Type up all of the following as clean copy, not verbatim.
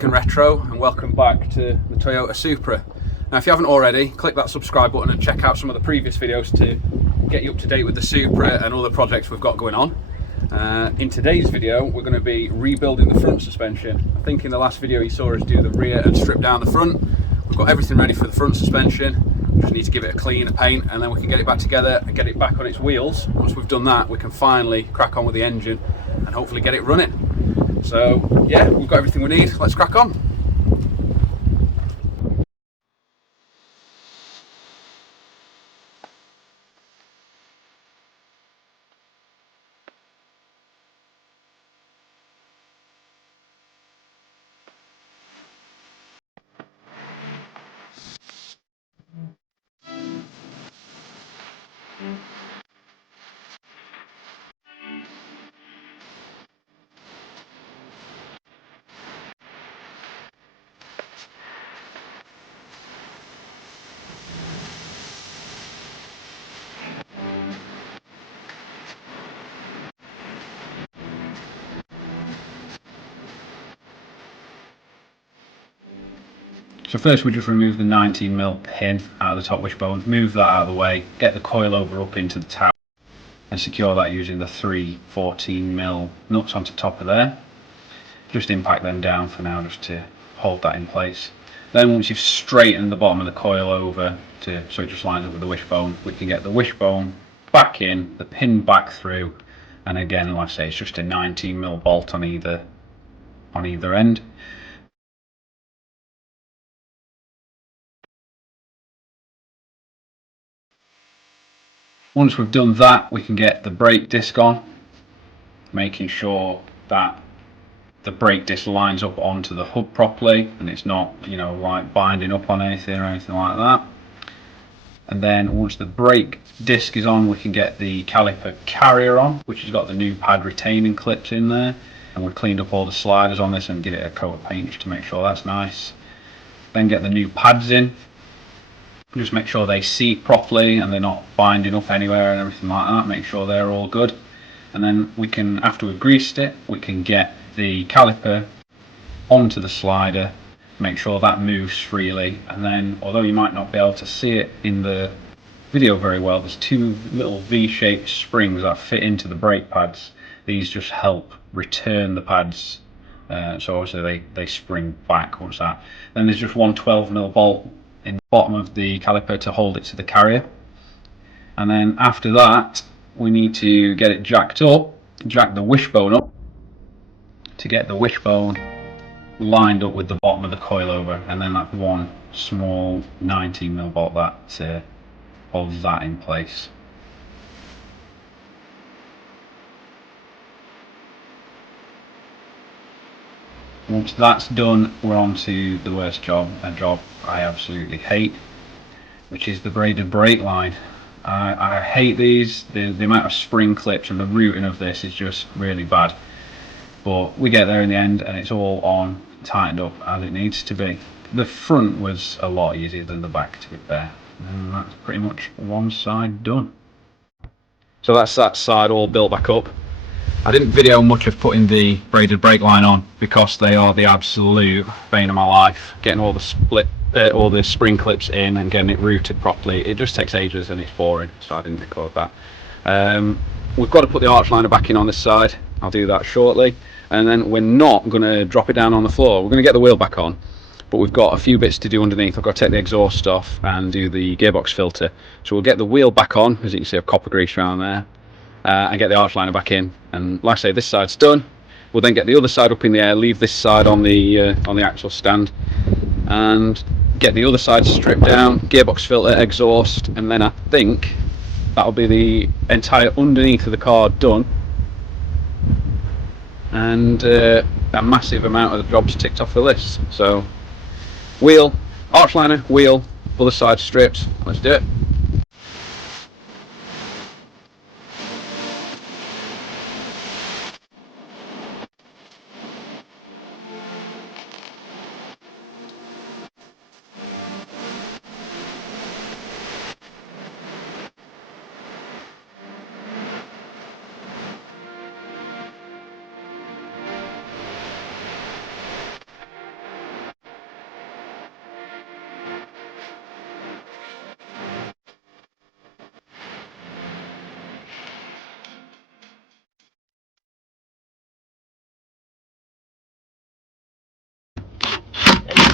classic and retro, and welcome back to the Toyota Supra. Now if you haven't already, click that subscribe button and check out some of the previous videos to get you up to date with the Supra and all the projects we've got going on. In today's video we're going to be rebuilding the front suspension. I think in the last video you saw us do the rear and strip down the front. We've got everything ready for the front suspension. We just need to give it a clean, a paint, and then we can get it back together and get it back on its wheels. Once we've done that, we can finally crack on with the engine and hopefully get it running. So yeah, we've got everything we need. Let's crack on. So first we just remove the 19mm pin out of the top wishbone, move that out of the way, get the coilover up into the tower and secure that using the 3 14mm nuts onto top of there. Just impact them down for now just to hold that in place. Then once you've straightened the bottom of the coil over so it just lines up with the wishbone, we can get the wishbone back in, the pin back through, and again, like I say, it's just a 19mm bolt on either end. Once we've done that, we can get the brake disc on, making sure that the brake disc lines up onto the hub properly and it's not, like binding up on anything or anything like that. And then once the brake disc is on, we can get the caliper carrier on, which has got the new pad retaining clips in there. And we've cleaned up all the sliders on this and give it a coat of paint just to make sure that's nice. Then get the new pads in. Just make sure they seat properly and they're not binding up anywhere and everything like that. Make sure they're all good. And then we can, after we've greased it, we can get the caliper onto the slider, make sure that moves freely. And then, although you might not be able to see it in the video very well, there's two little V-shaped springs that fit into the brake pads. These just help return the pads, so obviously they spring back once that. Then there's just one 12mm bolt in the bottom of the caliper to hold it to the carrier. And then after that we need to get it jacked up, jack the wishbone up to get the wishbone lined up with the bottom of the coilover, and then that one small 19mm bolt that holds that in place. Once that's done, we're on to the worst job, a job I absolutely hate, which is the braided brake line. I hate these. The amount of spring clips and the routing of this is just really bad. But we get there in the end and it's all on, tightened up as it needs to be. The front was a lot easier than the back, to be fair. And that's pretty much one side done. So that's that side all built back up. I didn't video much of putting the braided brake line on because they are the absolute bane of my life. Getting all the all the spring clips in and getting it routed properly, it just takes ages and it's boring, so I didn't record that. We've got to put the arch liner back in on this side. I'll do that shortly, and then we're not going to drop it down on the floor. We're going to get the wheel back on, but we've got a few bits to do underneath. I've got to take the exhaust off and do the gearbox filter. So we'll get the wheel back on, as you can see I've copper grease around there, and get the arch liner back in. And like I say, this side's done. We'll then get the other side up in the air, leave this side on the axle stand, and get the other side stripped down, gearbox filter, exhaust, and then I think that'll be the entire underneath of the car done. And a massive amount of the jobs ticked off the list. So wheel, arch liner, wheel, other side stripped. Let's do it.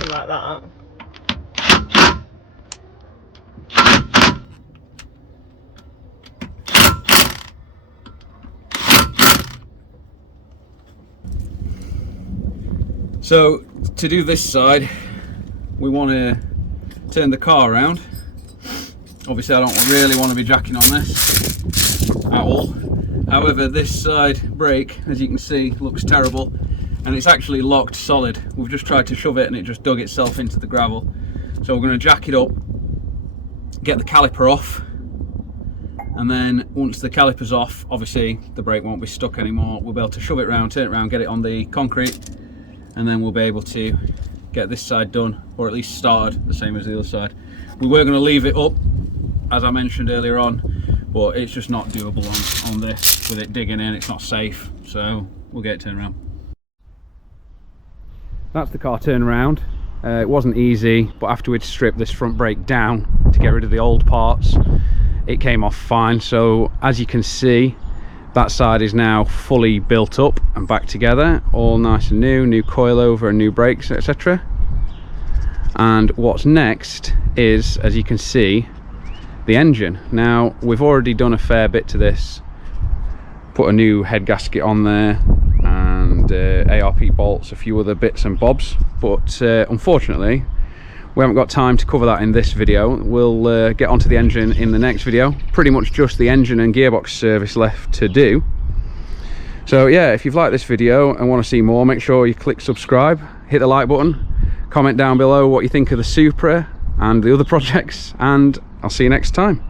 something like that. So to do this side, we want to turn the car around. Obviously I don't really want to be jacking on this at all. However, this side brake, as you can see, looks terrible, and it's actually locked solid. We've just tried to shove it and it just dug itself into the gravel. So we're going to jack it up, get the caliper off, and then once the caliper's off, obviously the brake won't be stuck anymore. We'll be able to shove it around, turn it around, get it on the concrete, and then we'll be able to get this side done, or at least started the same as the other side. We were going to leave it up, as I mentioned earlier on, but it's just not doable on this with it digging in. It's not safe, so we'll get it turned around. That's the car turnaround. It wasn't easy, but after we'd stripped this front brake down to get rid of the old parts, it came off fine. So as you can see, that side is now fully built up and back together, all nice and new coilover and new brakes, etc. And what's next is, as you can see, the engine. Now we've already done a fair bit to this, put a new head gasket on there and ARP bolts, a few other bits and bobs, but unfortunately we haven't got time to cover that in this video. We'll get onto the engine in the next video. Pretty much just the engine and gearbox service left to do. So yeah, if you've liked this video and want to see more, make sure you click subscribe, hit the like button, comment down below what you think of the Supra and the other projects, and I'll see you next time.